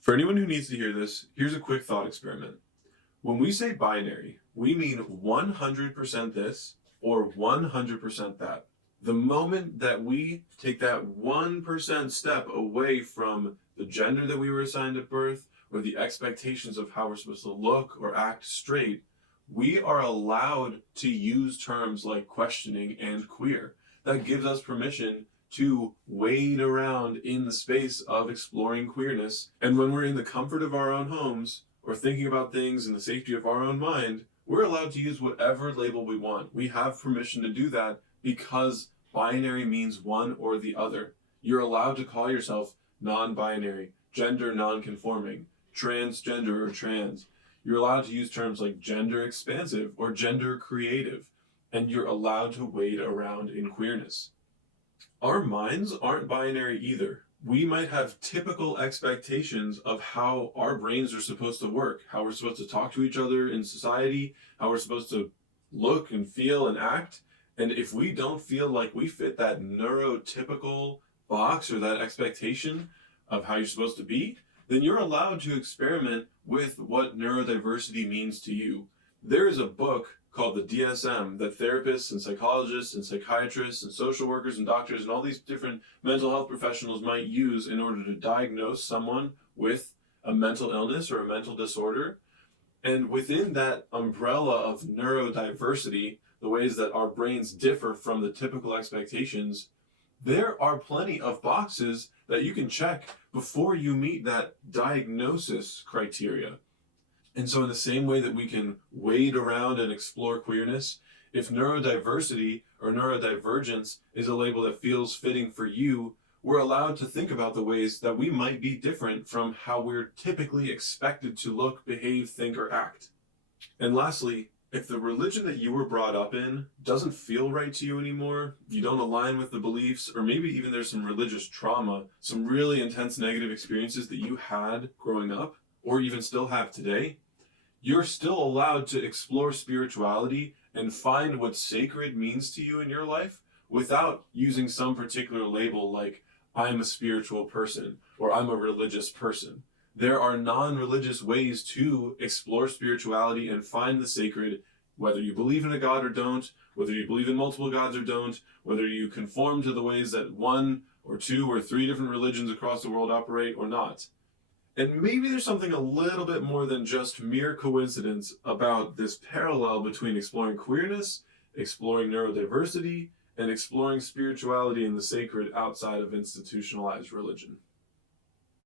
For anyone who needs to hear this, here's a quick thought experiment. When we say binary, we mean 100% this or 100% that. The moment that we take that 1% step away from the gender that we were assigned at birth or the expectations of how we're supposed to look or act straight, we are allowed to use terms like questioning and queer. That gives us permission to wade around in the space of exploring queerness. And when we're in the comfort of our own homes or thinking about things in the safety of our own mind, we're allowed to use whatever label we want. We have permission to do that because binary means one or the other. You're allowed to call yourself non-binary, gender non-conforming, transgender or trans. You're allowed to use terms like gender expansive or gender creative, and you're allowed to wade around in queerness. Our minds aren't binary either. We might have typical expectations of how our brains are supposed to work, how we're supposed to talk to each other in society, how we're supposed to look and feel and act. And if we don't feel like we fit that neurotypical box or that expectation of how you're supposed to be, then you're allowed to experiment with what neurodiversity means to you. There is a book called the DSM that therapists and psychologists and psychiatrists and social workers and doctors and all these different mental health professionals might use in order to diagnose someone with a mental illness or a mental disorder. And within that umbrella of neurodiversity, the ways that our brains differ from the typical expectations, there are plenty of boxes that you can check before you meet that diagnosis criteria. And so in the same way that we can wade around and explore queerness, if neurodiversity or neurodivergence is a label that feels fitting for you, we're allowed to think about the ways that we might be different from how we're typically expected to look, behave, think, or act. And lastly, if the religion that you were brought up in doesn't feel right to you anymore, you don't align with the beliefs, or maybe even there's some religious trauma, some really intense negative experiences that you had growing up, or even still have today, you're still allowed to explore spirituality and find what sacred means to you in your life without using some particular label like, I'm a spiritual person, or I'm a religious person. There are non-religious ways to explore spirituality and find the sacred, whether you believe in a god or don't, whether you believe in multiple gods or don't, whether you conform to the ways that one or two or three different religions across the world operate or not. And maybe there's something a little bit more than just mere coincidence about this parallel between exploring queerness, exploring neurodiversity, and exploring spirituality and the sacred outside of institutionalized religion.